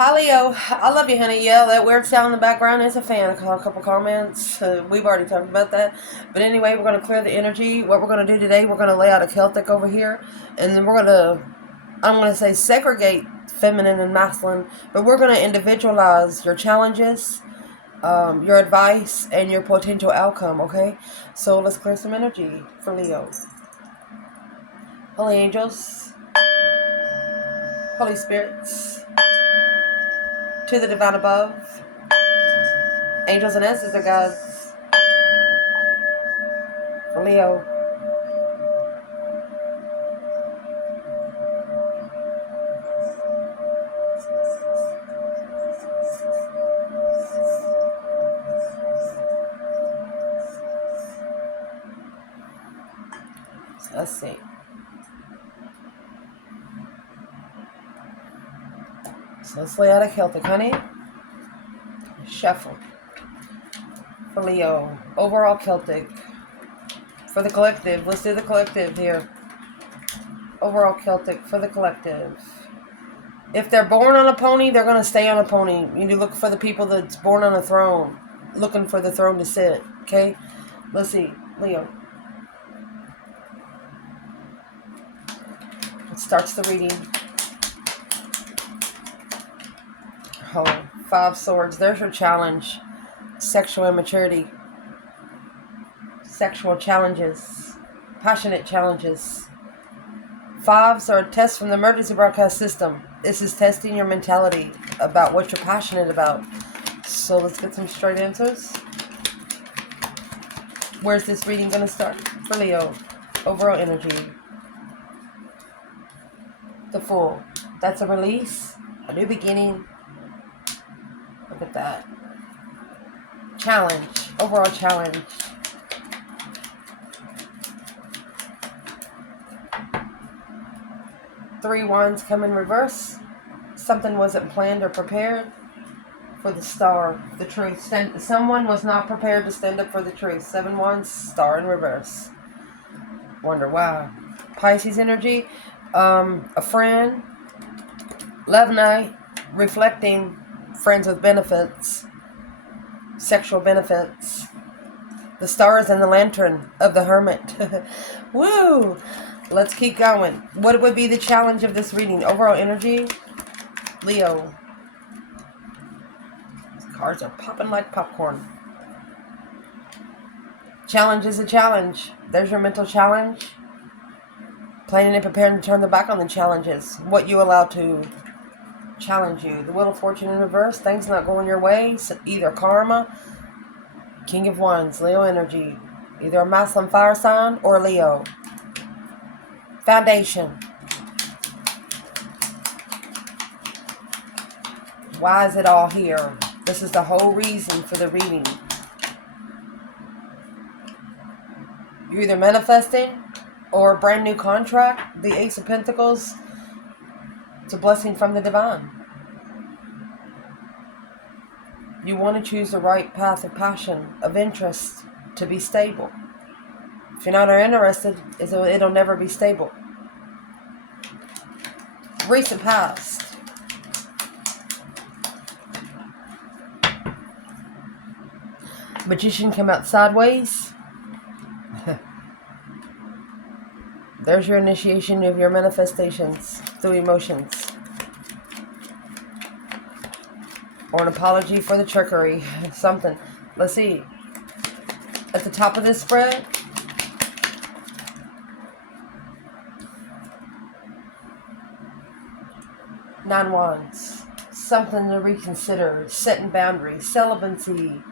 Hi Leo, I love you, honey. Yeah, that weird sound in the background is a fan. I caught a couple comments. We've already talked about that. But anyway, we're going to clear the energy. What we're going to do today, we're going to lay out a Celtic over here. And then I'm going to say segregate feminine and masculine. But we're going to individualize your challenges, your advice, and your potential outcome, okay? So let's clear some energy for Leo. Holy angels, Holy spirits, to the divine above, angels and ancestor gods, for Leo. Let's see. So let's lay out a Celtic, honey. Shuffle. For Leo. Overall Celtic. For the collective. Let's do the collective here. Overall Celtic for the collective. If they're born on a pony, they're going to stay on a pony. You need to look for the people that's born on a throne. Looking for the throne to sit. Okay? Let's see. Leo. It starts the reading. Oh, 5 swords. There's your challenge. Sexual immaturity. Sexual challenges. Passionate challenges. 5s are a test from the emergency broadcast system. This is testing your mentality about what you're passionate about. So let's get some straight answers. Where's this reading going to start? For Leo. Overall energy. The Fool. That's a release. A new beginning. Look at that. Challenge. Overall challenge. Three Wands come in reverse. Something wasn't planned or prepared. For the Star. The truth. Someone was not prepared to stand up for the truth. 7 Wands. Star in reverse. Wonder why. Pisces energy. A friend. Love night. Reflecting. Friends with benefits. Sexual benefits. The stars and the lantern of the hermit. Woo! Let's keep going. What would be the challenge of this reading? Overall energy. Leo. These cards are popping like popcorn. Challenge is a challenge. There's your mental challenge. Planning and preparing to turn the back on the challenges. What you allow to challenge you. The Wheel of Fortune in reverse. Things not going your way. So either karma. King of Wands. Leo energy. Either a masculine fire sign or Leo. Foundation. Why is it all here? This is the whole reason for the reading. You're either manifesting or a brand new contract. The Ace of Pentacles. It's a blessing from the divine. You want to choose the right path of passion, of interest, to be stable. If you're not interested, it'll never be stable. Recent past. Magician come out sideways. There's your initiation of your manifestations through emotions. Or an apology for the trickery. Something. Let's see. At the top of this spread. Nine Wands. Something to reconsider. Setting boundaries. Celibacy.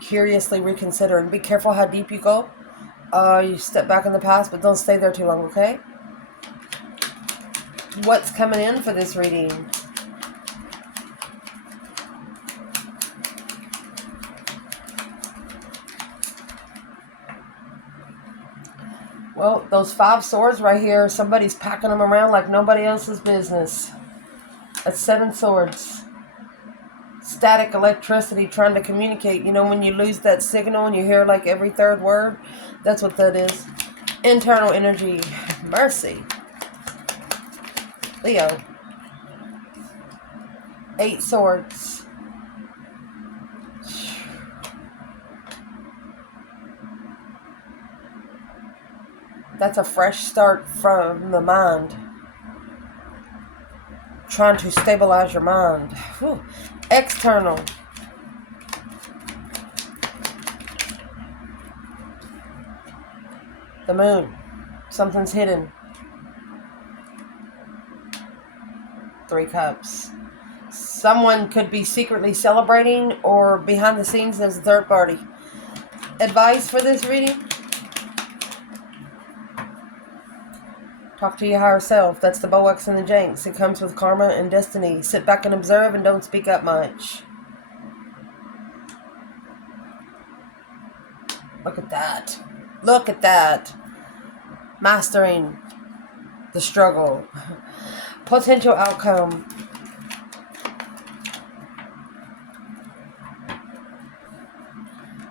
Curiously reconsidering. Be careful how deep you go. You step back in the past, but don't stay there too long, okay? What's coming in for this reading? Well, those 5 swords right here, somebody's packing them around like nobody else's business. That's 7 swords. Static electricity trying to communicate. You know when you lose that signal and you hear like every third word? That's what that is. Internal energy. Mercy. Leo. 8 Swords. That's a fresh start from the mind. Trying to stabilize your mind. Whew. External. The moon. Something's hidden. 3 Cups. Someone could be secretly celebrating, or behind the scenes there's a third party. Advice for this reading? Talk to your higher self. That's the Boax and the Janks. It comes with karma and destiny. Sit back and observe and don't speak up much. Look at that. Look at that. Mastering the struggle. Potential outcome.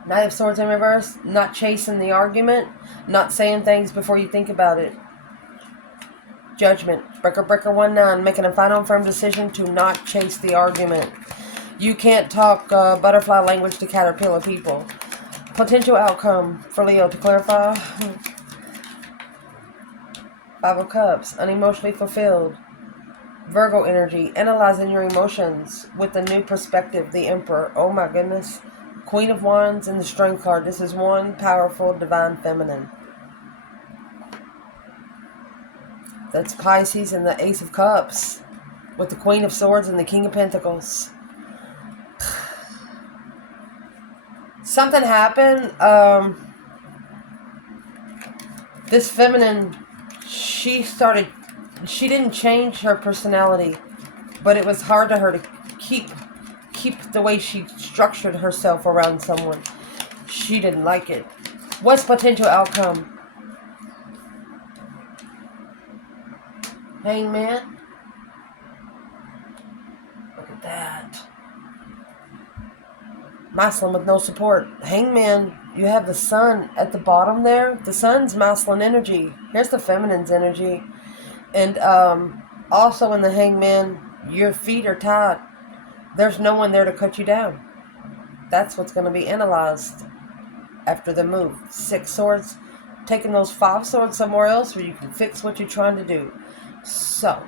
Knight of Swords in reverse. Not chasing the argument. Not saying things before you think about it. Judgment. Breaker 1-9. Making a final firm decision to not chase the argument. You can't talk butterfly language to caterpillar people. Potential outcome for Leo, to clarify. 5 of Cups. Unemotionally fulfilled. Virgo energy. Analyzing your emotions with a new perspective. The Emperor. Oh my goodness. Queen of Wands and the Strength card. This is one powerful divine feminine. That's Pisces and the Ace of Cups. With the Queen of Swords and the King of Pentacles. Something happened. This feminine, she didn't change her personality, but it was hard to her to keep the way she structured herself around someone. She didn't like it. What's potential outcome? Hangman. Look at that. Masculine with no support. Hangman, you have the sun at the bottom there. The sun's masculine energy. Here's the feminine's energy. And also in the Hangman, your feet are tied. There's no one there to cut you down. That's what's going to be analyzed after the move. 6 Swords. Taking those 5 Swords somewhere else where you can fix what you're trying to do. So,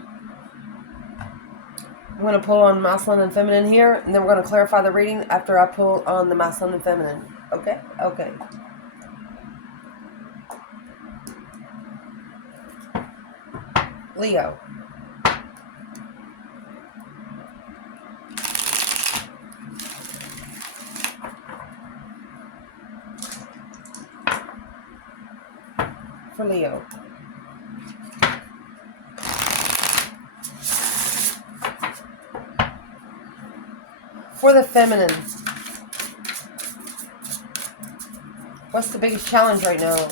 I'm going to pull on masculine and feminine here, and then we're going to clarify the reading after I pull on the masculine and feminine. Okay? Okay. Leo. For Leo. For the feminine. What's the biggest challenge right now?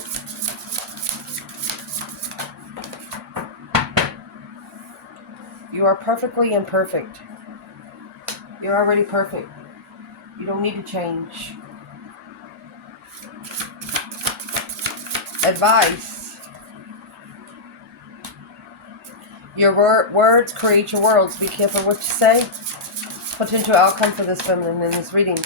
You are perfectly imperfect. You're already perfect. You don't need to change. Advice. Your words create your worlds. Be careful what you say. Potential outcome for this feminine in this reading.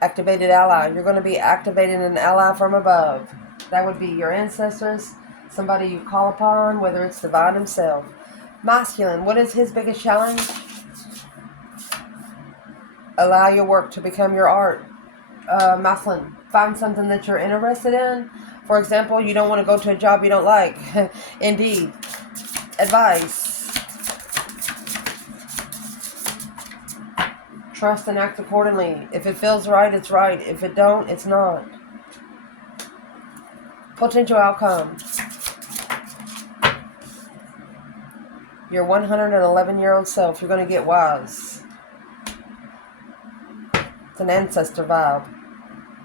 Activated ally. You're going to be activating an ally from above. That would be your ancestors, somebody you call upon, whether it's divine himself. Masculine. What is his biggest challenge? Allow your work to become your art. Masculine. Find something that you're interested in. For example, you don't want to go to a job you don't like. Indeed. Advice. Trust and act accordingly. If it feels right, it's right. If it don't, it's not. Potential outcome. Your 111-year-old self. You're going to get wise. It's an ancestor vibe.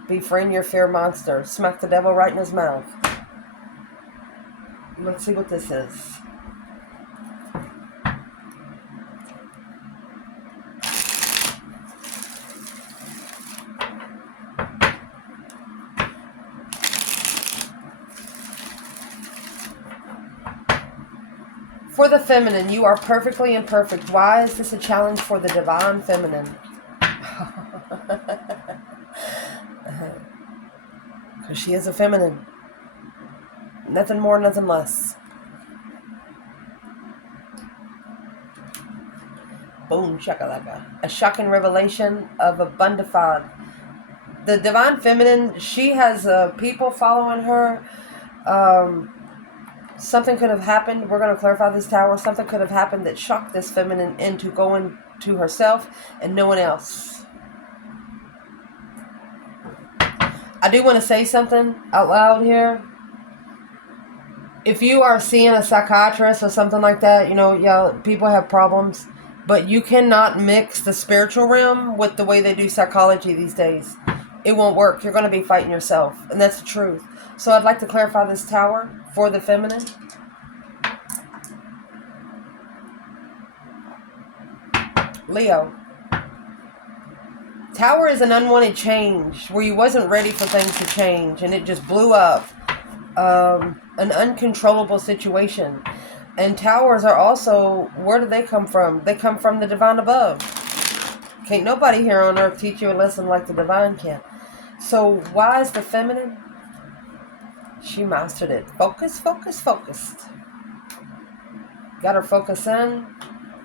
Befriend your fear monster. Smack the devil right in his mouth. Let's see what this is. For the feminine, you are perfectly imperfect. Why is this a challenge for the divine feminine? Because she is a feminine. Nothing more, nothing less. Boom, shakalaka. A shocking revelation of abundified. The divine feminine, she has people following her. Something could have happened. We're going to clarify this tower. Something could have happened that shocked this feminine into going to herself and no one else. I do want to say something out loud here. If you are seeing a psychiatrist or something like that, you know, yeah, people have problems. But you cannot mix the spiritual realm with the way they do psychology these days. It won't work. You're going to be fighting yourself. And that's the truth. So I'd like to clarify this tower for the feminine. Leo. Tower is an unwanted change where you wasn't ready for things to change and it just blew up. An uncontrollable situation. And towers are also, where do they come from? They come from the divine above. Can't nobody here on earth teach you a lesson like the divine can. So why is the feminine? She mastered it. Focus, focus, focused. Got her focus in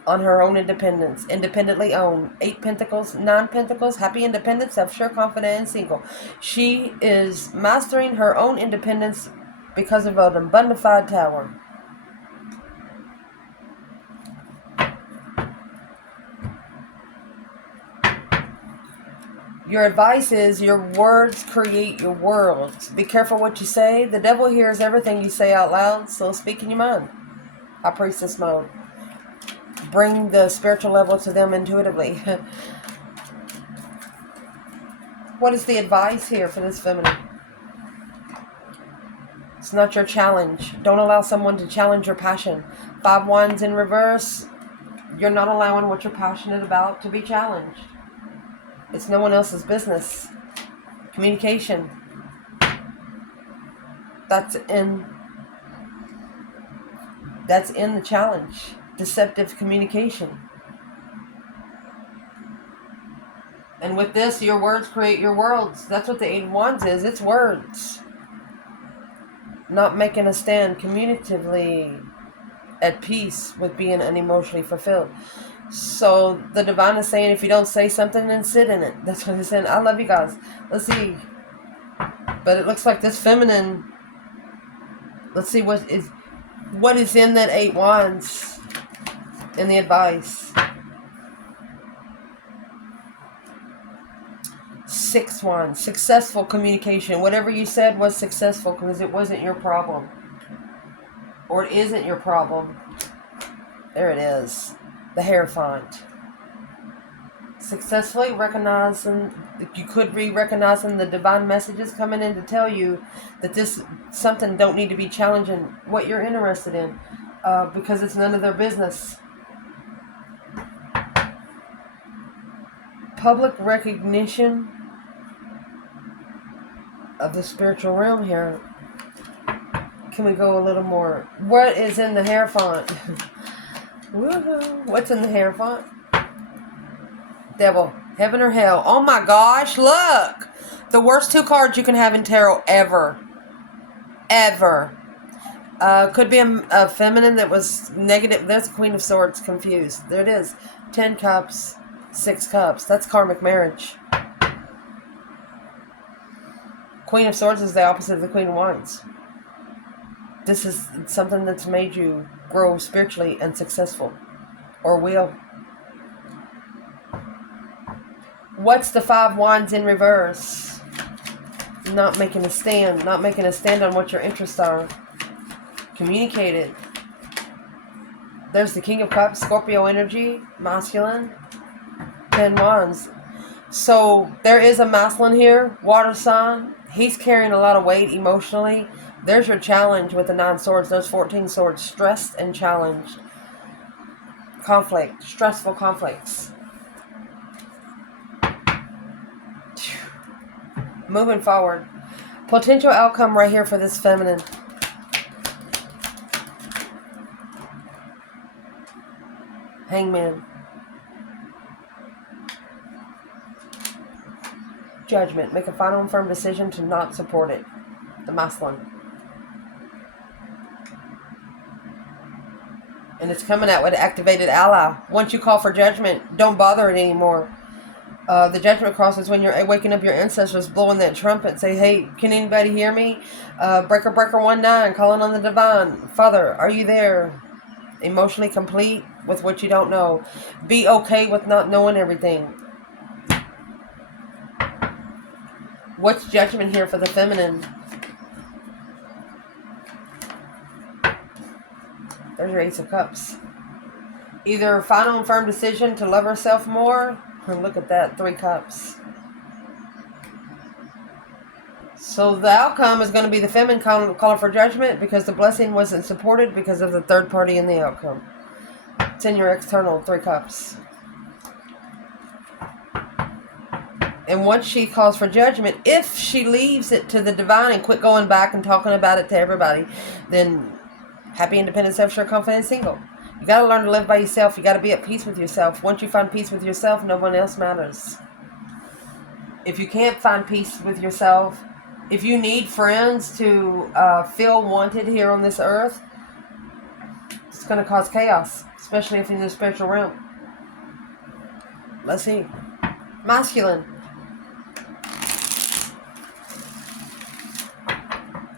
on her own independence. Independently owned. 8 pentacles, 9 pentacles. Happy independence, self-sure, confident, and single. She is mastering her own independence because of an abundified tower. Your advice is your words create your worlds. Be careful what you say. The devil hears everything you say out loud, so speak in your mind. High Priestess mode. Bring the spiritual level to them intuitively. What is the advice here for this feminine? It's not your challenge. Don't allow someone to challenge your passion. 5 wands in reverse. You're not allowing what you're passionate about to be challenged. It's no one else's business. Communication. That's in the challenge. Deceptive communication. And with this, your words create your worlds. That's what the 8 of Wands is. It's words. Not making a stand, communicatively at peace with being unemotionally fulfilled. So the divine is saying, if you don't say something, then sit in it. That's what he's saying. I love you guys. Let's see. But it looks like this feminine. Let's see what is in that 8 wands in the advice. 6 wands. Successful communication. Whatever you said was successful because it wasn't your problem. Or it isn't your problem. There it is. The Hierophant. Successfully recognizing, you could be recognizing the divine messages coming in to tell you that this something don't need to be challenging what you're interested in because it's none of their business. Public recognition of the spiritual realm here. Can we go a little more? What is in the Hierophant? Woohoo! What's in the Hierophant? Devil. Heaven or hell. Oh my gosh, look! The worst 2 cards you can have in tarot ever. Ever. Could be a feminine that was negative. That's Queen of Swords, confused. There it is. 10 cups, 6 cups. That's karmic marriage. Queen of Swords is the opposite of the Queen of Wands. This is something that's made you grow spiritually and successful. Or will. What's the 5 wands in reverse? Not making a stand. Not making a stand on what your interests are. Communicate it. There's the King of Cups, Scorpio energy, masculine. 10 wands. So there is a masculine here, water sign. He's carrying a lot of weight emotionally. There's your challenge with the 9 swords. Those 14 swords. Stressed and challenged. Conflict. Stressful conflicts. Moving forward. Potential outcome right here for this feminine. Hangman. Judgment. Make a final and firm decision to not support it. The masculine. And it's coming out with activated ally. Once you call for judgment, don't bother it anymore. The judgment cross is when you're waking up your ancestors, blowing that trumpet. Say, hey, can anybody hear me? Breaker, breaker, 1-9, calling on the divine. Father, are you there? Emotionally complete with what you don't know. Be okay with not knowing everything. What's judgment here for the feminine? There's your Ace of Cups. Either final and firm decision to love herself more. And look at that, 3 cups. So the outcome is going to be the feminine calling for judgment because the blessing wasn't supported because of the third party in the outcome. It's in your external, 3 cups. And once she calls for judgment, if she leaves it to the divine and quit going back and talking about it to everybody, then happy, independent, self-sure, confident, single. You got to learn to live by yourself. You got to be at peace with yourself. Once you find peace with yourself, no one else matters. If you can't find peace with yourself, if you need friends to feel wanted here on this earth, it's going to cause chaos, especially if in the spiritual realm. Let's see. Masculine.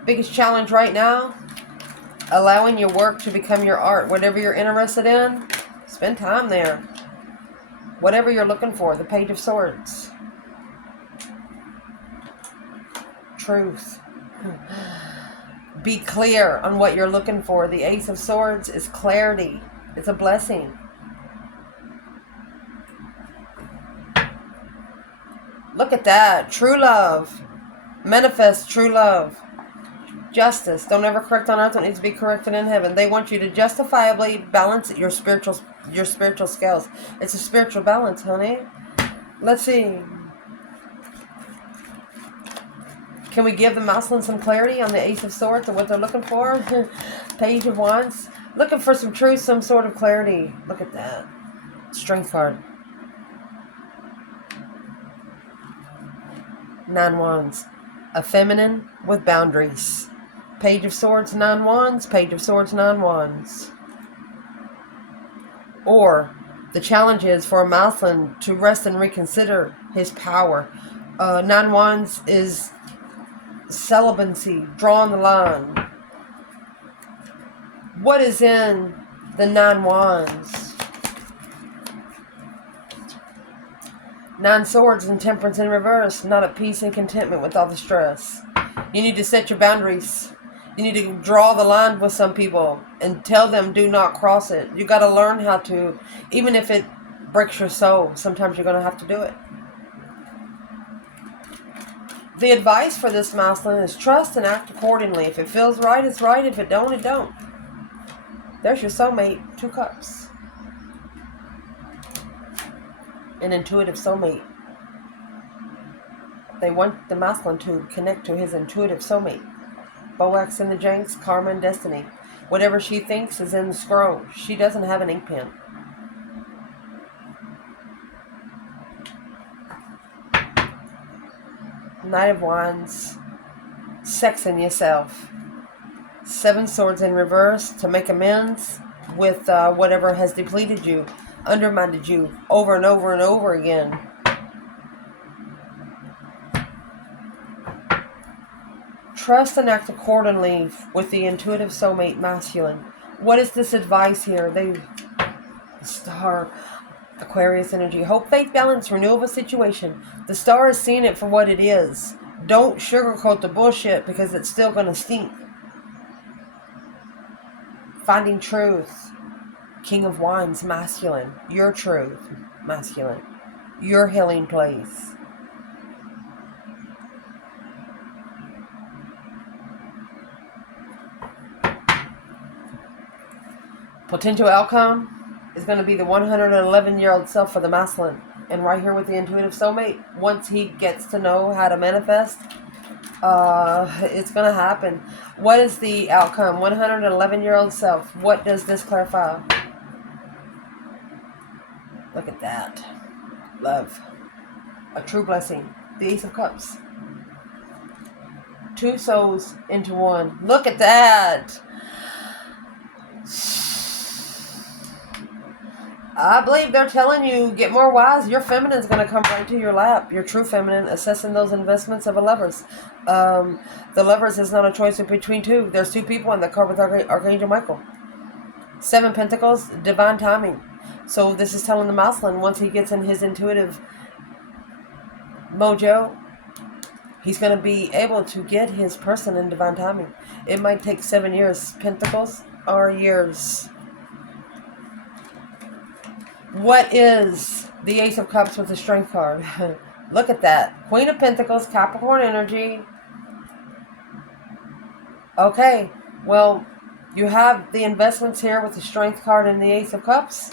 Biggest challenge right now, allowing your work to become your art. Whatever you're interested in, spend time there. Whatever you're looking for, the Page of Swords. Truth. Be clear on what you're looking for. The Ace of Swords is clarity. It's a blessing. Look at that. True love. Manifest true love. Justice. Don't ever correct on earth what needs to be corrected in heaven. They want you to justifiably balance your spiritual scales. It's a spiritual balance, honey. Let's see. Can we give the masculine some clarity on the Ace of Swords and what they're looking for? Page of Wands. Looking for some truth, some sort of clarity. Look at that. Strength card. 9 Wands. A feminine with boundaries. Page of Swords, 9 Wands. Page of Swords, 9 Wands. Or the challenge is for a masculine to rest and reconsider his power. 9 Wands is celibacy, drawing the line. What is in the 9 Wands? 9 Swords and Temperance in reverse. Not at peace and contentment with all the stress. You need to set your boundaries. You need to draw the line with some people and tell them do not cross it. You got to learn how to, even if it breaks your soul, sometimes you're going to have to do it. The advice for this masculine is trust and act accordingly. If it feels right, it's right. If it don't, it don't. There's your soulmate, 2 cups. An intuitive soulmate. They want the masculine to connect to his intuitive soulmate. Boax in the Janks, Karma and Destiny. Whatever she thinks is in the scroll. She doesn't have an ink pen. Knight of Wands. Sex in yourself. 7 Swords in reverse to make amends with whatever has depleted you, undermined you over and over and over again. Trust and act accordingly with the intuitive soulmate masculine. What is this advice here? Star, Aquarius energy. Hope, faith, balance, renewal of a situation. The star is seeing it for what it is. Don't sugarcoat the bullshit because it's still going to stink. Finding truth. King of Wands, masculine. Your truth, masculine. Your healing place. Potential outcome is going to be the 111-year-old self for the masculine. And right here with the intuitive soulmate, once he gets to know how to manifest, it's going to happen. What is the outcome? 111-year-old self. What does this clarify? Look at that. Love. A true blessing. The Ace of Cups. Two souls into one. Look at that. I believe they're telling you, get more wise. Your feminine's going to come right to your lap. Your true feminine, assessing those investments of a Lovers. The Lovers is not a choice between two. There's two people in the card with Archangel Michael. 7 Pentacles, divine timing. So this is telling the masculine, once he gets in his intuitive mojo, he's going to be able to get his person in divine timing. It might take 7 years. Pentacles are years. What is the Ace of Cups with the Strength card? Look at that. Queen of Pentacles, Capricorn energy. Okay, well, you have the investments here with the Strength card and the Ace of Cups.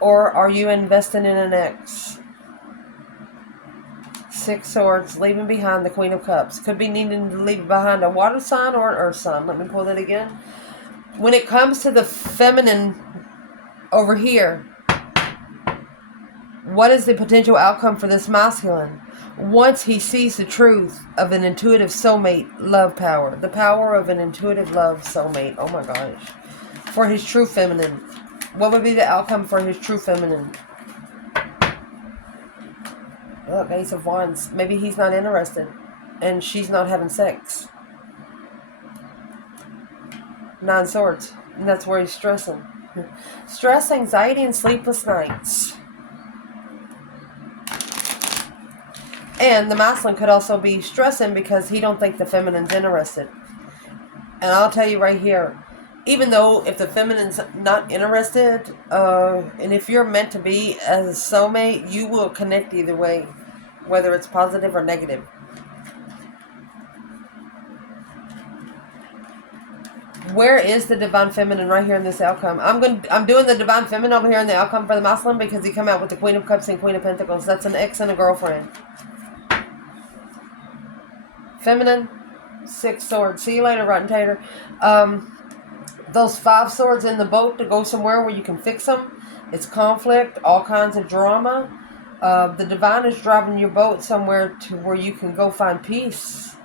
Or are you investing in an ex? 6 Swords, leaving behind the Queen of Cups. Could be needing to leave behind a water sign or an earth sign. Let me pull that again. When it comes to the feminine over here, what is the potential outcome for this masculine? Once he sees the truth of an intuitive soulmate love power. The power of an intuitive love soulmate. Oh my gosh. For his true feminine. What would be the outcome for his true feminine? Look, Ace of Wands. Maybe he's not interested. And she's not having sex. 9 Swords. And that's where he's stressing. Stress, anxiety, and sleepless nights. And the masculine could also be stressing because he don't think the feminine's interested. And I'll tell you right here, even though if the feminine's not interested, and if you're meant to be as a soulmate, you will connect either way, whether it's positive or negative. Where is the divine feminine right here in this outcome? I'm doing the divine feminine over here in the outcome for the masculine because he come out with the Queen of Cups and Queen of Pentacles. That's an ex and a girlfriend. Feminine, 6 Swords. See you later, Rotten Tater. Those 5 Swords in the boat to go somewhere where you can fix them. It's conflict, all kinds of drama. The divine is driving your boat somewhere to where you can go find peace.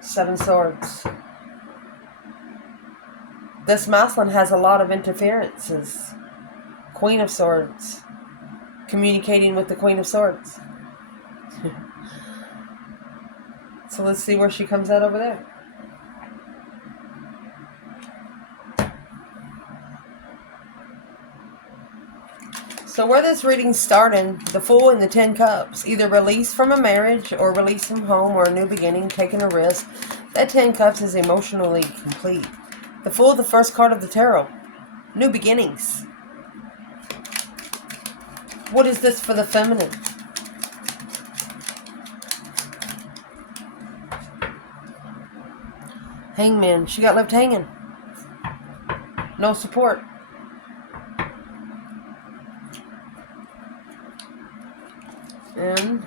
7 Swords. This masculine has a lot of interferences. Queen of Swords. Communicating with the Queen of Swords. So let's see where she comes out over there. So where this reading's starting, the Fool and the 10 Cups. Either release from a marriage or release from home or a new beginning, taking a risk. That 10 Cups is emotionally complete. The Fool, the first card of the tarot. New beginnings. What is this for the feminine? Hangman. She got left hanging. No support. And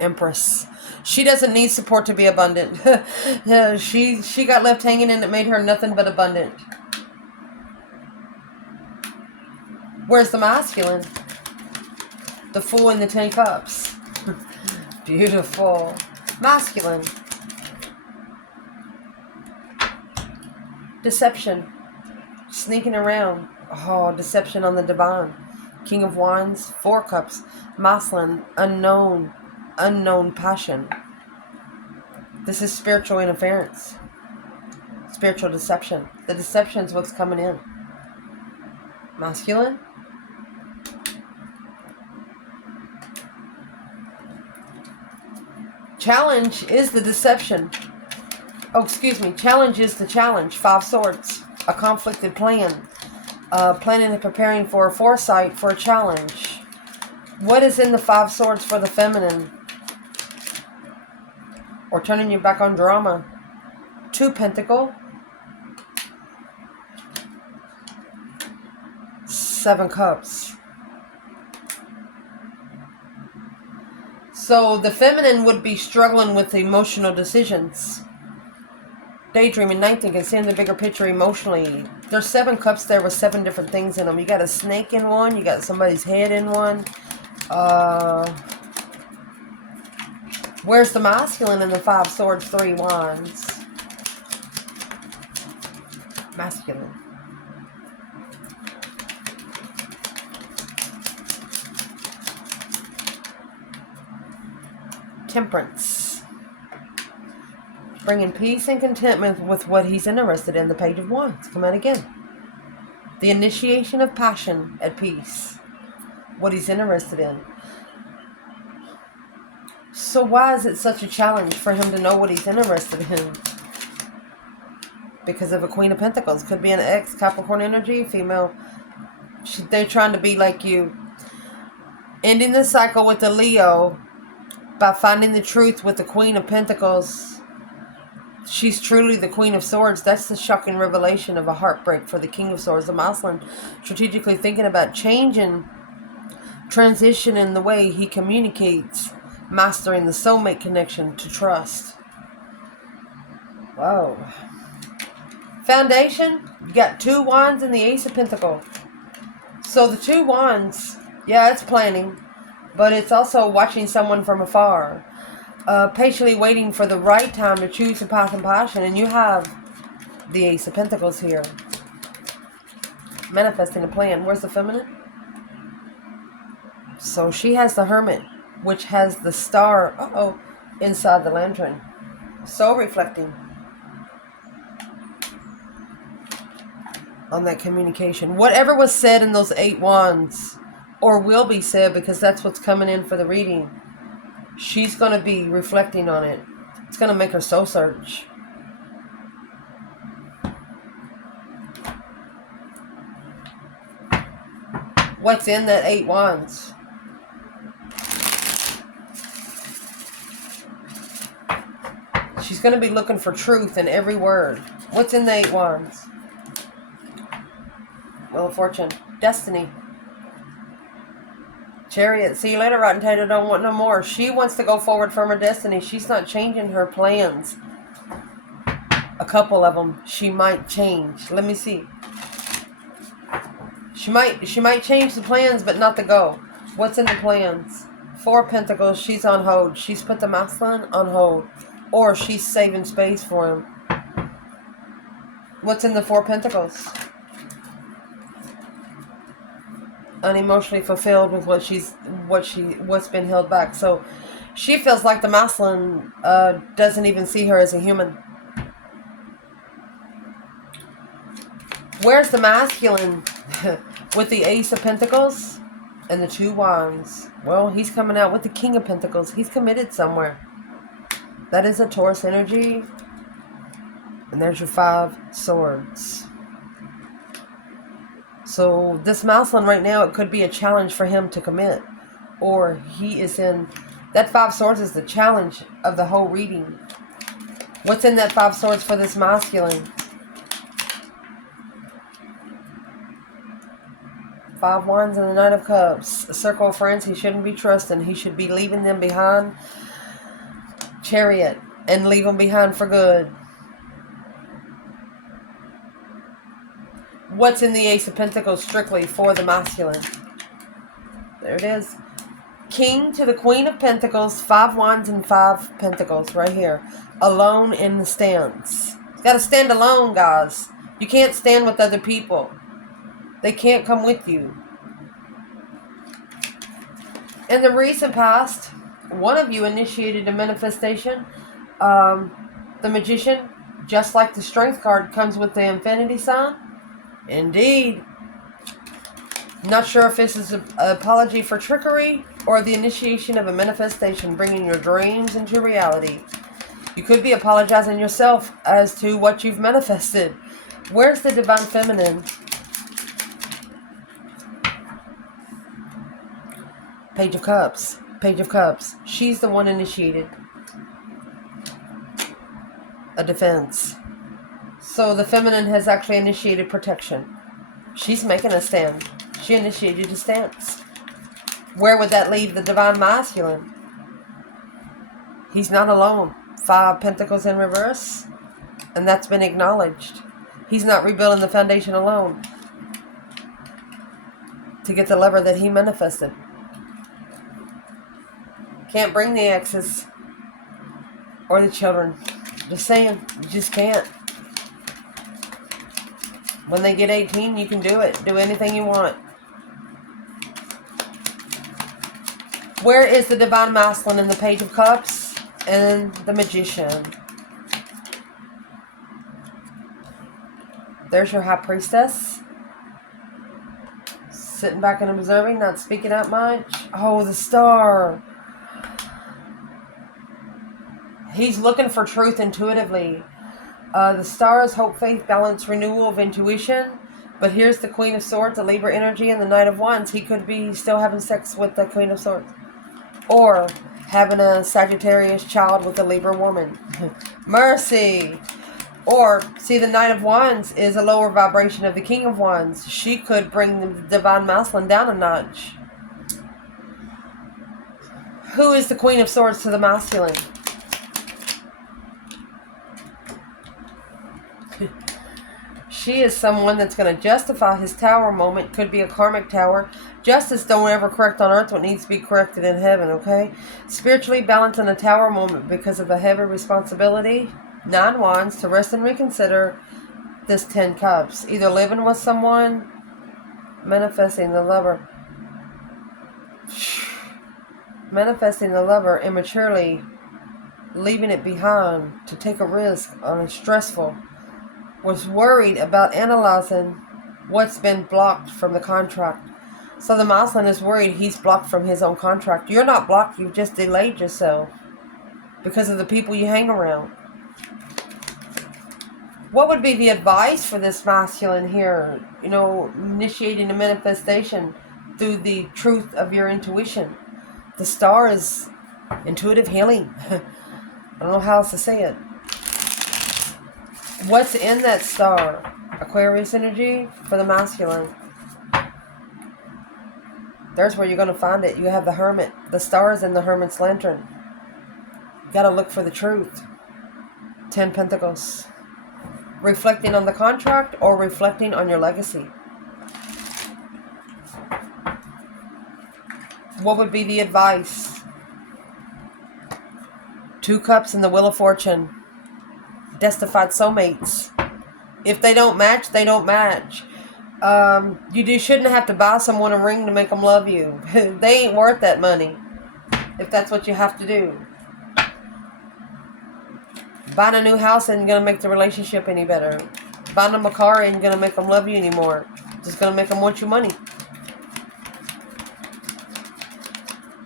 Empress. She doesn't need support to be abundant. Yeah, she got left hanging and it made her nothing but abundant. Where's the masculine? The Fool and the 10 Cups. Beautiful. Masculine. Deception. Sneaking around. Oh, deception on the divine. King of Wands, 4 Cups. Masculine, unknown passion. This is spiritual interference. Spiritual deception. The deception's what's coming in. Masculine. Challenge is the deception. Oh, excuse me. Challenge is the challenge. 5 Swords. A conflicted plan. Planning and preparing for a foresight for a challenge. What is in the 5 Swords for the feminine? Or turning your back on drama. 2 Pentacle. 7 Cups. So the feminine would be struggling with emotional decisions. daydreaming, night thinking, seeing the bigger picture emotionally. There's 7 cups there with 7 different things in them. You got a snake in one. You got somebody's head in one. Where's the masculine in the 5 swords, 3 wands? Masculine. Temperance. Bringing peace and contentment with what he's interested in. The Page of Wands. Come out again. The initiation of passion at peace. What he's interested in. So why is it such a challenge for him to know what he's interested in? Because of a Queen of Pentacles. Could be an ex, Capricorn energy, female. They're trying to be like you. Ending the cycle with the Leo by finding the truth with the Queen of Pentacles. She's truly the Queen of Swords. That's the shocking revelation of a heartbreak for the King of Swords. The masculine strategically thinking about changing, transition in the way he communicates, mastering the soulmate connection to trust. Whoa. Foundation, you got 2 wands and the Ace of Pentacles. So the 2 wands, yeah, it's planning, but it's also watching someone from afar. Patiently waiting for the right time to choose a path and passion. And you have the Ace of Pentacles here. Manifesting a plan. Where's the feminine? So she has the Hermit, which has the star, inside the lantern. So reflecting on that communication. Whatever was said in those 8 wands, or will be said, because that's what's coming in for the reading, she's going to be reflecting on it. It's going to make her soul search. What's in that 8 wands? She's going to be looking for truth in every word. What's in the 8 wands? Wheel of Fortune. Destiny. Chariot. See you later, Rotten Tater. Don't want no more. She wants to go forward from her destiny. She's not changing her plans. A couple of them she might change. Let me see. She might change the plans, but not the go. What's in the plans? 4 of Pentacles. She's on hold. She's put the masculine on hold. Or she's saving space for him. What's in the 4 of Pentacles? Unemotionally fulfilled with what's been held back. So she feels like the masculine doesn't even see her as a human. Where's the masculine with the Ace of Pentacles and the 2 wands? Well, he's coming out with the King of Pentacles. He's committed somewhere. That is a Taurus energy. And there's your 5 swords. So this masculine right now, it could be a challenge for him to commit. Or he is in... That 5 swords is the challenge of the whole reading. What's in that 5 swords for this masculine? 5 wands and the Knight of Cups. A circle of friends he shouldn't be trusting. He should be leaving them behind. Chariot. And leave them behind for good. What's in the Ace of Pentacles strictly for the masculine? There it is. King to the Queen of Pentacles. 5 wands and 5 pentacles right here. Alone in the stance. You got to stand alone, guys. You can't stand with other people. They can't come with you. In the recent past, one of you initiated a manifestation. The Magician, just like the Strength card, comes with the infinity sign. Indeed. Not sure if this is an apology for trickery or the initiation of a manifestation, bringing your dreams into reality. You could be apologizing yourself as to what you've manifested. Where's the Divine Feminine? Page of Cups. Page of Cups. She's the one initiated a defense. So the feminine has actually initiated protection. She's making a stand. She initiated a stance. Where would that leave the divine masculine? He's not alone. 5 pentacles in reverse. And that's been acknowledged. He's not rebuilding the foundation alone to get the lover that he manifested. Can't bring the exes or the children. Just saying, you just can't. When they get 18, you can do it. Do anything you want. Where is the Divine Masculine in the Page of Cups and the Magician? There's your High Priestess. Sitting back and observing, not speaking out much. Oh, the Star. He's looking for truth intuitively. The Star is hope, faith, balance, renewal of intuition. But here's the Queen of Swords, the Libra energy, and the Knight of Wands. He could be still having sex with the Queen of Swords. Or having a Sagittarius child with a Libra woman. Mercy. Or, see, the Knight of Wands is a lower vibration of the King of Wands. She could bring the Divine Masculine down a notch. Who is the Queen of Swords to the masculine? She is someone that's going to justify his tower moment. Could be a karmic tower. Justice don't ever correct on earth what needs to be corrected in heaven, okay? Spiritually balancing a tower moment because of a heavy responsibility. 9 Wands to rest and reconsider this 10 Cups. Either living with someone, manifesting the lover. Manifesting the lover immaturely, leaving it behind to take a risk on a stressful. Was worried about analyzing what's been blocked from the contract. So the masculine is worried he's blocked from his own contract. You're not blocked, you've just delayed yourself because of the people you hang around. What would be the advice for this masculine here? You know, initiating a manifestation through the truth of your intuition. The Star is intuitive healing. I don't know how else to say it. What's in that Star? Aquarius energy for the masculine. There's where you're going to find it. You have the Hermit. The Star is in the Hermit's lantern. You got to look for the truth. 10 Pentacles. Reflecting on the contract or reflecting on your legacy. What would be the advice? 2 Cups and the Wheel of Fortune. Destified soulmates. If they don't match, they don't match. You shouldn't have to buy someone a ring to make them love you. They ain't worth that money. If that's what you have to do. Buying a new house isn't going to make the relationship any better. Buying them a car ain't going to make them love you anymore. Just going to make them want your money.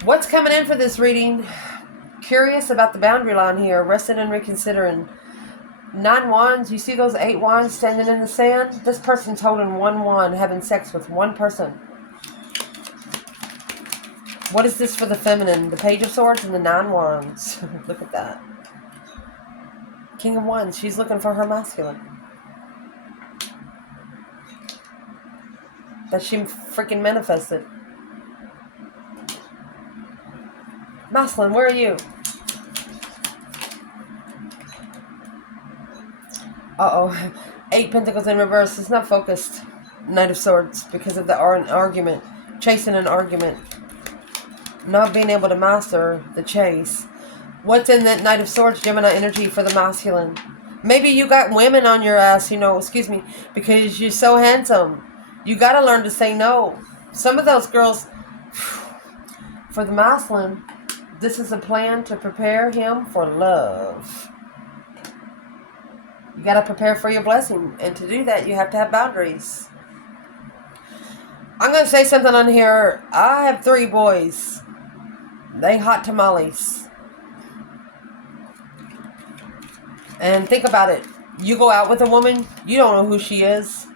What's coming in for this reading? Curious about the boundary line here. Resting and reconsidering. 9 Wands. You see those 8 Wands standing in the sand? This person's holding 1 wand, having sex with one person. What is this for the feminine? The Page of Swords and the 9 Wands. Look at that. King of Wands. She's looking for her masculine. That she freaking manifested. Masculine, where are you? Uh-oh. 8 Pentacles in reverse. It's not focused. Knight of Swords. Because of the argument. Chasing an argument. Not being able to master the chase. What's in that Knight of Swords, Gemini energy for the masculine? Maybe you got women on your ass, excuse me, because you're so handsome. You got to learn to say no. Some of those girls, for the masculine, this is a plan to prepare him for love. You got to prepare for your blessing. And to do that, you have to have boundaries. I'm going to say something on here. I have 3 boys. They hot tamales. And think about it. You go out with a woman, you don't know who she is.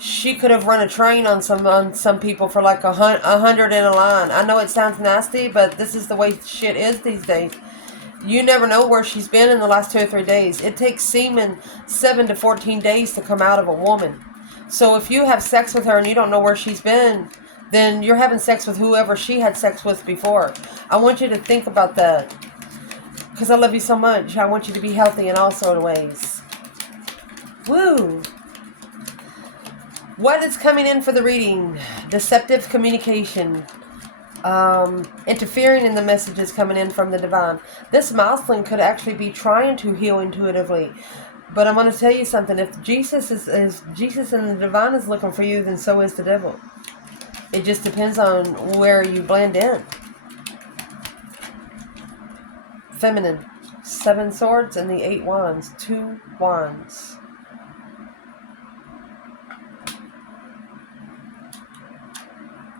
She could have run a train on some people for like 100 in a line. I know it sounds nasty, but this is the way shit is these days. You never know where she's been in the last 2 or 3 days. It takes semen 7 to 14 days to come out of a woman. So if you have sex with her and you don't know where she's been, then you're having sex with whoever she had sex with before. I want you to think about that. Because I love you so much. I want you to be healthy in all sort of ways. Woo! What is coming in for the reading? Deceptive communication. Interfering in the messages coming in from the divine. This masculine could actually be trying to heal intuitively. But I'm going to tell you something. If Jesus is Jesus and the divine is looking for you, then so is the devil. It just depends on where you blend in. Feminine. 7 swords and the 8 wands. 2 wands.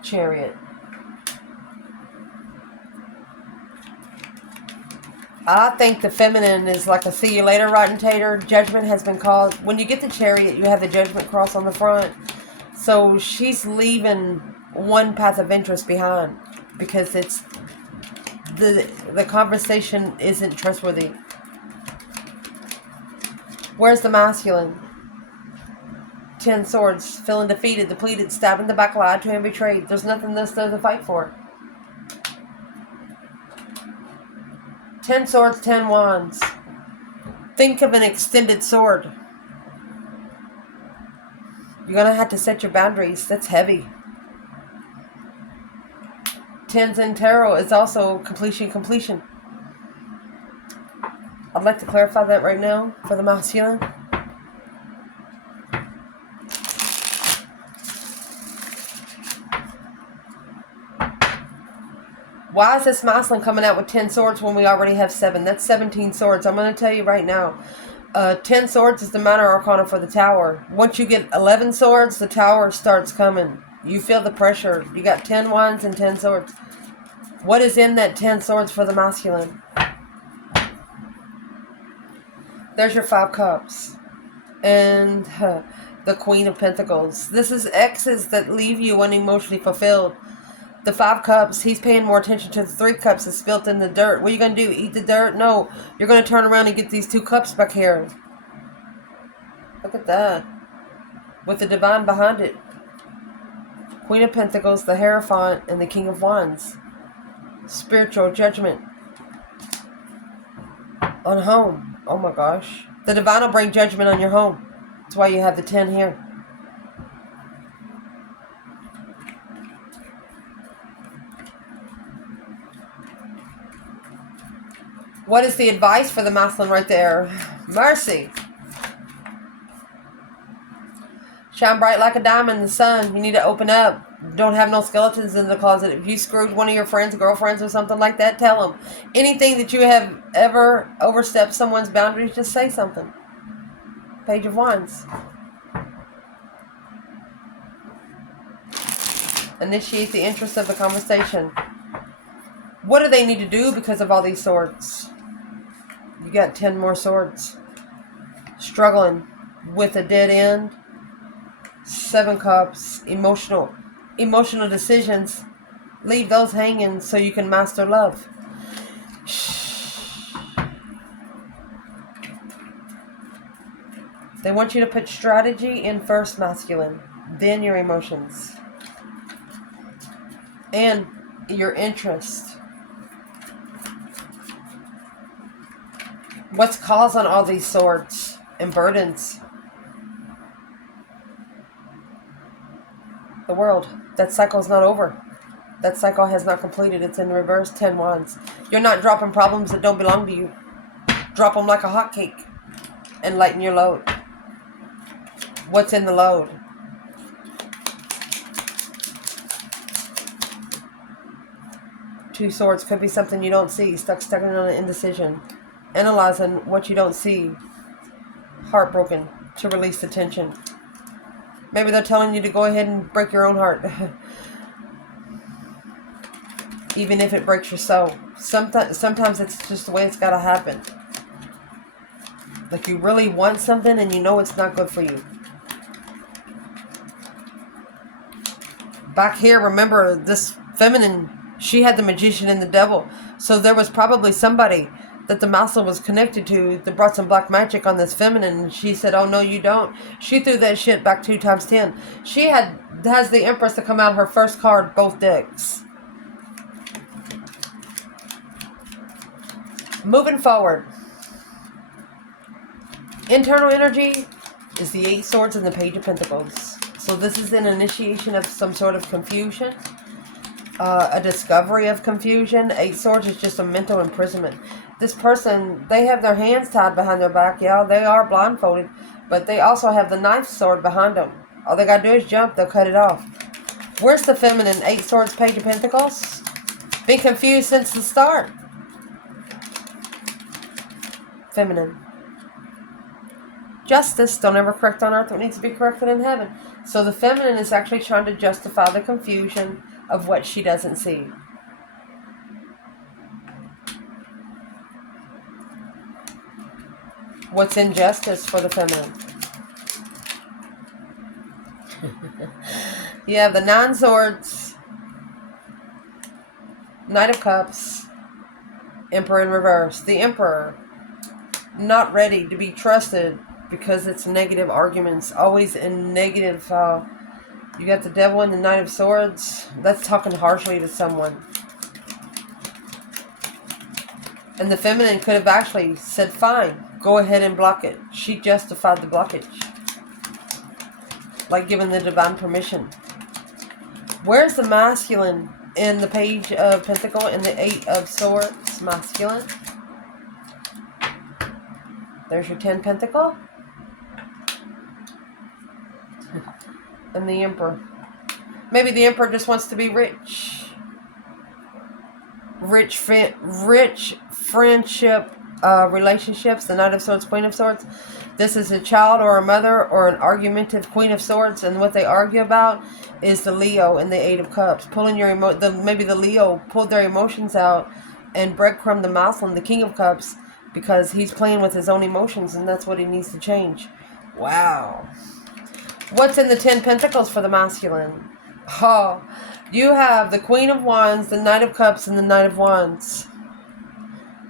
Chariot. I think the feminine is like a see you later, rotten tater. Judgment has been called. When you get the chariot, you have the judgment cross on the front. So she's leaving one path of interest behind because it's the conversation isn't trustworthy. Where's the masculine? 10 swords, feeling defeated, depleted, stabbed in the back, lied to and betrayed. There's nothing less there to fight for. 10 swords, 10 wands. Think of an extended sword. You're going to have to set your boundaries. That's heavy. 10s in tarot is also completion. I'd like to clarify that right now for the masculine. Why is this masculine coming out with 10 swords when we already have 7? That's 17 swords. I'm going to tell you right now. 10 swords is the minor arcana for the tower. Once you get 11 swords, the tower starts coming. You feel the pressure. You got 10 wands and 10 swords. What is in that 10 swords for the masculine? There's your 5 cups. And the Queen of Pentacles. This is exes that leave you unemotionally fulfilled. The 5 cups, he's paying more attention to the 3 cups that's spilt in the dirt. What are you going to do? Eat the dirt? No. You're going to turn around and get these 2 cups back here. Look at that. With the divine behind it. Queen of Pentacles, the Hierophant, and the King of Wands. Spiritual judgment. On home. Oh my gosh. The divine will bring judgment on your home. That's why you have the 10 here. What is the advice for the masculine right there? Mercy. Shine bright like a diamond in the sun. You need to open up. Don't have no skeletons in the closet. If you screwed one of your friends, girlfriends, or something like that, tell them. Anything that you have ever overstepped someone's boundaries, just say something. Page of Wands. Initiate the interest of the conversation. What do they need to do because of all these swords? You got 10 more swords. Struggling with a dead end. 7 cups. Emotional decisions. Leave those hanging so you can master love. They want you to put strategy in first, masculine. Then your emotions. And your interest. What's causing all these swords and burdens? The world. That cycle's not over. That cycle has not completed. It's in reverse. 10 wands. You're not dropping problems that don't belong to you. Drop them like a hotcake and lighten your load. What's in the load? Two swords could be something you don't see. Stuck on an indecision. Analyzing what you don't see. Heartbroken to release the tension. Maybe they're telling you to go ahead and break your own heart. Even if it breaks your soul. Sometimes it's just the way it's got to happen. Like you really want something and you know it's not good for you. Back here, remember this feminine, she had the magician and the devil. So there was probably somebody that the masculine was connected to that brought some black magic on this feminine. And she said, oh, no, you don't. She threw that shit back 2 times 10. She has the Empress to come out her first card, both decks. Moving forward. Internal energy, is the 8 Swords and the Page of Pentacles. So this is an initiation of some sort of confusion. A discovery of confusion. 8 Swords is just a mental imprisonment. This person, they have their hands tied behind their back. Yeah, they are blindfolded. But they also have the 9th sword behind them. All they gotta do is jump. They'll cut it off. Where's the feminine? 8 Swords, Page of Pentacles. Been confused since the start. Feminine. Justice. Don't ever correct on earth what needs to be corrected in heaven. So the feminine is actually trying to justify the confusion of what she doesn't see. What's injustice for the feminine? You have the 9 Swords, Knight of Cups, Emperor in reverse. The Emperor, not ready to be trusted because it's negative arguments, always in negative. You got the Devil and the Knight of Swords. That's talking harshly to someone. And the feminine could have actually said, fine, go ahead and block it. She justified the blockage. Like giving the divine permission. Where's the masculine in the Page of Pentacle and the 8 of Swords? Masculine. There's your 10 Pentacle. And the Emperor. Maybe the Emperor just wants to be rich. Rich friendship relationships. The Knight of Swords, Queen of Swords. This is a child or a mother or an argumentative Queen of Swords. And what they argue about is the Leo and the 8 of Cups. Pulling your maybe the Leo pulled their emotions out and breadcrumb the Muslim, the King of Cups, because he's playing with his own emotions and that's what he needs to change. Wow. What's in the 10 Pentacles for the masculine? Oh, you have the Queen of Wands, the Knight of Cups, and the Knight of Wands.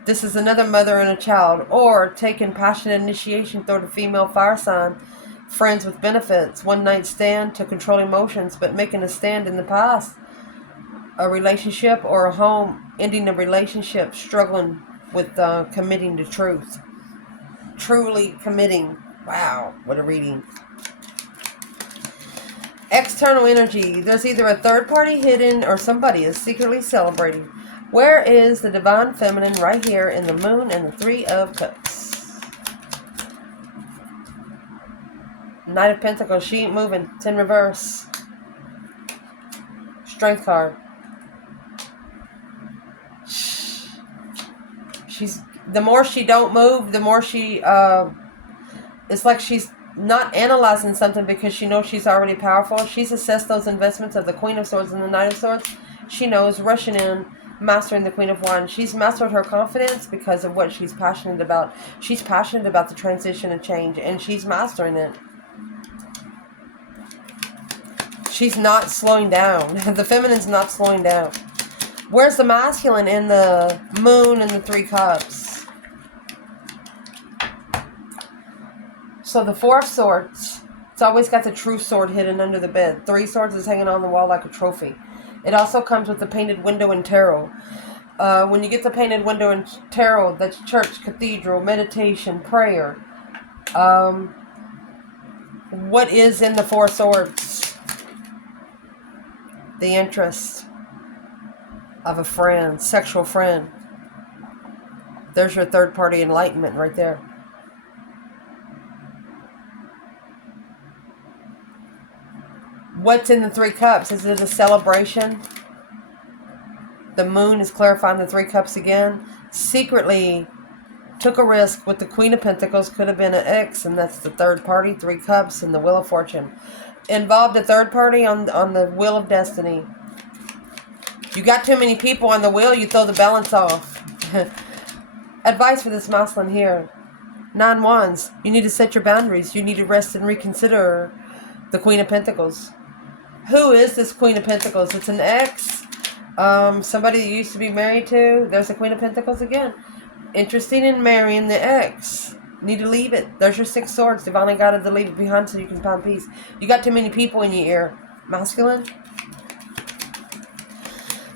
This is another mother and a child, or taking passionate initiation toward a female fire sign, friends with benefits, one night stand to control emotions, but making a stand in the past. A relationship or a home, ending a relationship, struggling with committing to truth. Truly committing. Wow, what a reading. External energy. There's either a third party hidden or somebody is secretly celebrating. Where is the divine feminine? Right here in the Moon and the 3 of Cups. Knight of Pentacles. She ain't moving. 10 reverse. Strength card. She's, the more she don't move, the more she, it's like she's not analyzing something because she knows she's already powerful. She's assessed those investments of the Queen of Swords and the Knight of Swords. She knows, rushing in, mastering the Queen of Wands. She's mastered her confidence because of what she's passionate about. She's passionate about the transition and change, and she's mastering it. She's not slowing down. The feminine's not slowing down. Where's the masculine in the Moon and the 3 Cups? So the 4 of Swords, it's always got the true sword hidden under the bed. 3 Swords is hanging on the wall like a trophy. It also comes with the painted window in tarot. When you get the painted window in tarot, that's church, cathedral, meditation, prayer. What is in the 4 Swords? The interest of a friend, sexual friend. There's your third party enlightenment right there. What's in the 3 Cups? Is it a celebration? The Moon is clarifying the 3 Cups again. Secretly took a risk with the Queen of Pentacles. Could have been an ex, and that's the third party. 3 Cups and the Wheel of Fortune. Involved a third party on the Wheel of Destiny. You got too many people on the wheel, you throw the balance off. Advice for this masculine here. 9 Wands. You need to set your boundaries. You need to rest and reconsider the Queen of Pentacles. Who is this Queen of Pentacles? It's an ex. Somebody you used to be married to. There's the Queen of Pentacles again. Interested in marrying the ex. Need to leave it. There's your 6 Swords. Divinely guided to leave it behind so you can find peace. You got too many people in your ear. Masculine.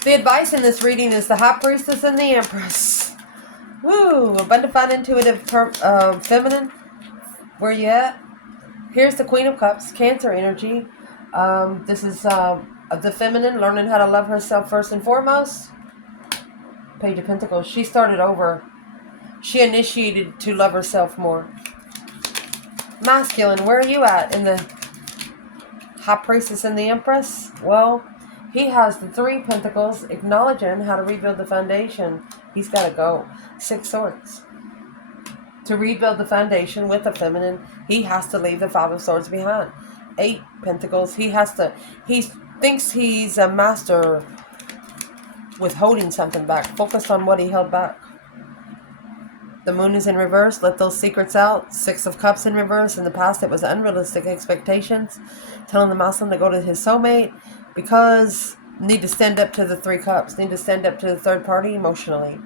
The advice in this reading is the High Priestess and the Empress. Woo! Abundant, intuitive, feminine. Where you at? Here's the Queen of Cups, Cancer energy. This is the feminine, learning how to love herself first and foremost. Page of Pentacles. She started over. She initiated to love herself more. Masculine, where are you at in the High Priestess and the Empress? Well, he has the 3 Pentacles, acknowledging how to rebuild the foundation. He's got to go. 6 Swords. To rebuild the foundation with the feminine, he has to leave the 5 of Swords behind. 8 Pentacles. He thinks he's a master with holding something back. Focused on what he held back. The Moon is in reverse. Let those secrets out. 6 of Cups in reverse. In the past, it was unrealistic expectations. Telling the masculine to go to his soulmate because need to stand up to the 3 Cups. Need to stand up to the third party emotionally.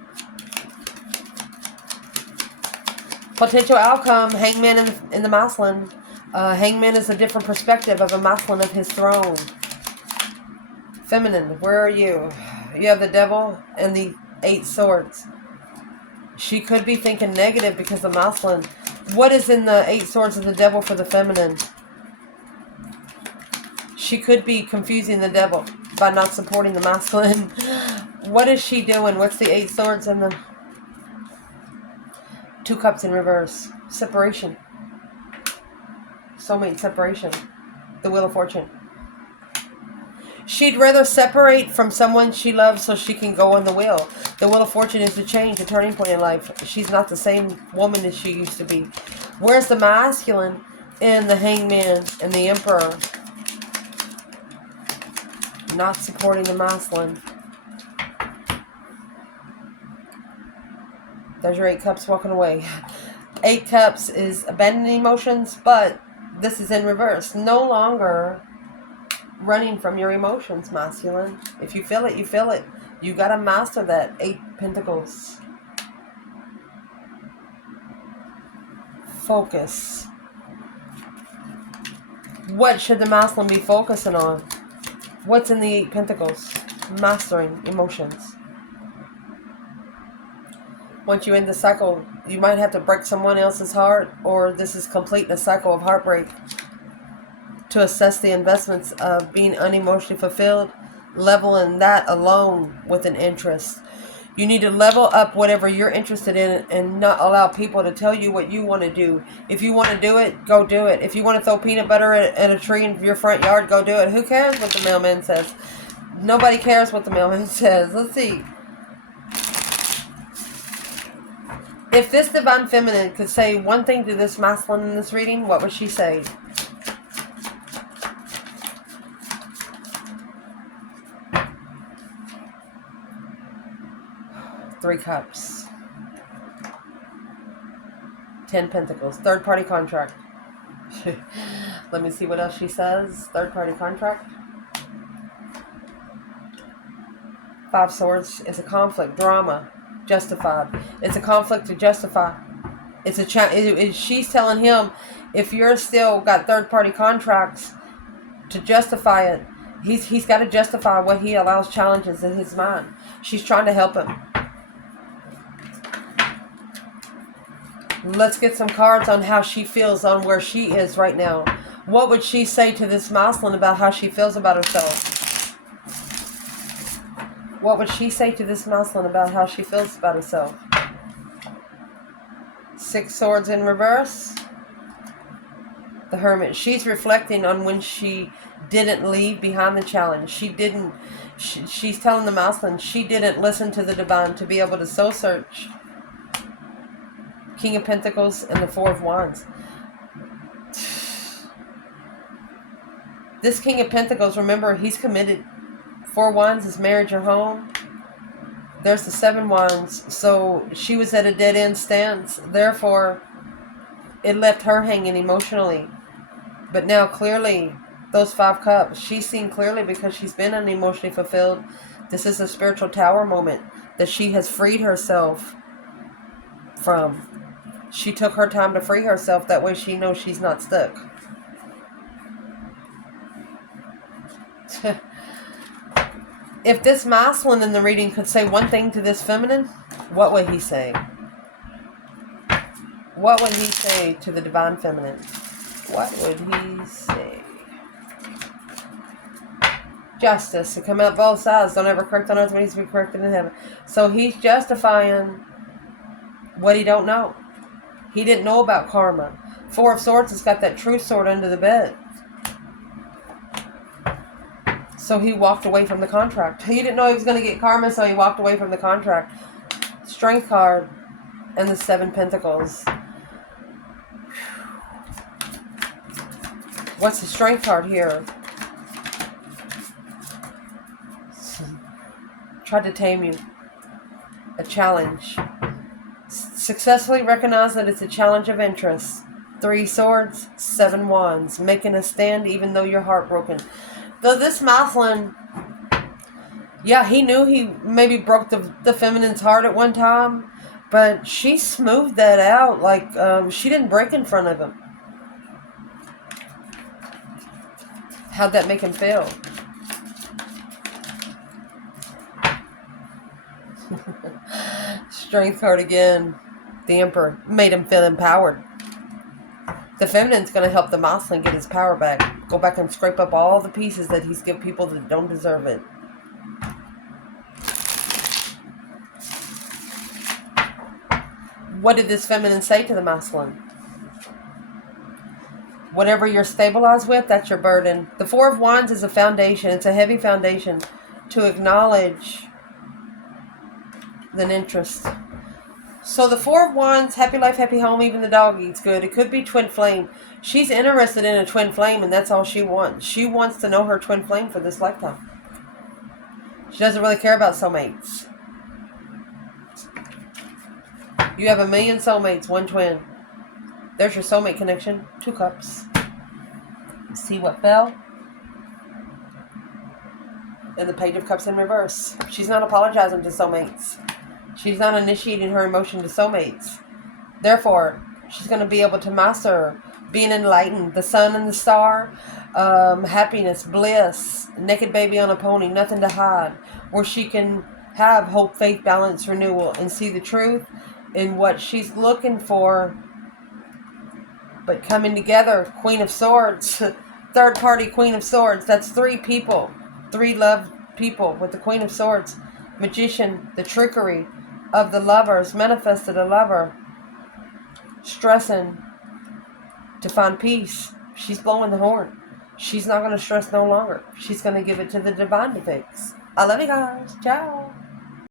Potential outcome. Hangman in the masculine. Hangman is a different perspective of a masculine of his throne. Feminine, where are you? You have the Devil and the 8 Swords. She could be thinking negative because the masculine. What is in the 8 Swords of the Devil for the feminine? She could be confusing the Devil by not supporting the masculine. What is she doing? What's the 8 Swords and the 2 Cups in reverse? Separation. Soulmate separation. The Wheel of Fortune. She'd rather separate from someone she loves so she can go on the wheel. The Wheel of Fortune is the change, a turning point in life. She's not the same woman as she used to be. Where's the masculine in the Hangman and the Emperor? Not supporting the masculine. There's your 8 Cups walking away. 8 Cups is abandoning emotions, but this is in reverse. No longer running from your emotions, masculine. If you feel it, you feel it. You got to master that. 8 Pentacles. Focus. What should the masculine be focusing on? What's in the 8 Pentacles? Mastering emotions. Once you end the cycle, you might have to break someone else's heart, or this is complete a cycle of heartbreak. To assess the investments of being unemotionally fulfilled, leveling that alone with an interest. You need to level up whatever you're interested in and not allow people to tell you what you want to do. If you want to do it, go do it. If you want to throw peanut butter at a tree in your front yard, go do it. Who cares what the mailman says? Nobody cares what the mailman says. Let's see. If this divine feminine could say one thing to this masculine in this reading, what would she say? 3 Cups. 10 Pentacles. Third party contract. Let me see what else she says. Third party contract. 5 Swords is a conflict. Drama. Justified. It's a conflict to justify. It's a she's telling him, if you're still got third party contracts, to justify it, he's got to justify what he allows challenges in his mind. She's trying to help him. Let's get some cards on how she feels on where she is right now. What would she say to this masculine about how she feels about herself? What would she say to this masculine about how she feels about herself? 6 Swords in reverse. The Hermit. She's reflecting on when she didn't leave behind the challenge. She's telling the masculine she didn't listen to the divine to be able to soul search. King of Pentacles and the 4 of Wands. This King of Pentacles, remember, he's committed. 4 Wands is marriage or home. There's the 7 Wands. So she was at a dead end stance. Therefore, it left her hanging emotionally. But now clearly, those 5 Cups, she's seen clearly because she's been unemotionally fulfilled. This is a spiritual tower moment that she has freed herself from. She took her time to free herself. That way she knows she's not stuck. If this masculine in the reading could say one thing to this feminine, what would he say? What would he say to the divine feminine? What would he say? Justice. To come out both sides. Don't ever correct on earth what needs to be corrected in heaven. So he's justifying what he don't know. He didn't know about karma. Four of Swords has got that truth sword under the bed. So he walked away from the contract. He didn't know he was going to get karma, so he walked away from the contract. Strength card and the Seven Pentacles. What's the Strength card here? Tried to tame you. A challenge. Successfully recognize that it's a challenge of interest. 3 Swords, 7 Wands. Making a stand even though you're heartbroken. Though this masculine, yeah, he knew he maybe broke the feminine's heart at one time, but she smoothed that out. Like, she didn't break in front of him. How'd that make him feel? Strength card again. The Emperor made him feel empowered. The feminine's going to help the masculine get his power back. Go back and scrape up all the pieces that he's given people that don't deserve it. What did this feminine say to the masculine? Whatever you're stabilized with, that's your burden. The Four of Wands is a foundation. It's a heavy foundation to acknowledge an interest. So the Four of Wands, happy life, happy home, even the dog eats good. It could be twin flame. She's interested in a twin flame, and that's all she wants. She wants to know her twin flame for this lifetime. She doesn't really care about soulmates. You have 1,000,000 soulmates, 1 twin. There's your soulmate connection. 2 cups. See what fell? And the Page of Cups in reverse. She's not apologizing to soulmates. She's not initiating her emotion to soulmates. Therefore, she's going to be able to master being enlightened. The sun and the star. Happiness, bliss. Naked baby on a pony. Nothing to hide. Where she can have hope, faith, balance, renewal. And see the truth in what she's looking for. But coming together. Queen of Swords. Third party Queen of Swords. That's 3 people. 3 love people with the Queen of Swords. Magician. The trickery of the lovers. Manifested a lover. Stressing to find peace. She's blowing the horn. She's not going to stress no longer. She's going to give it to the divine to fix. I love you guys. Ciao.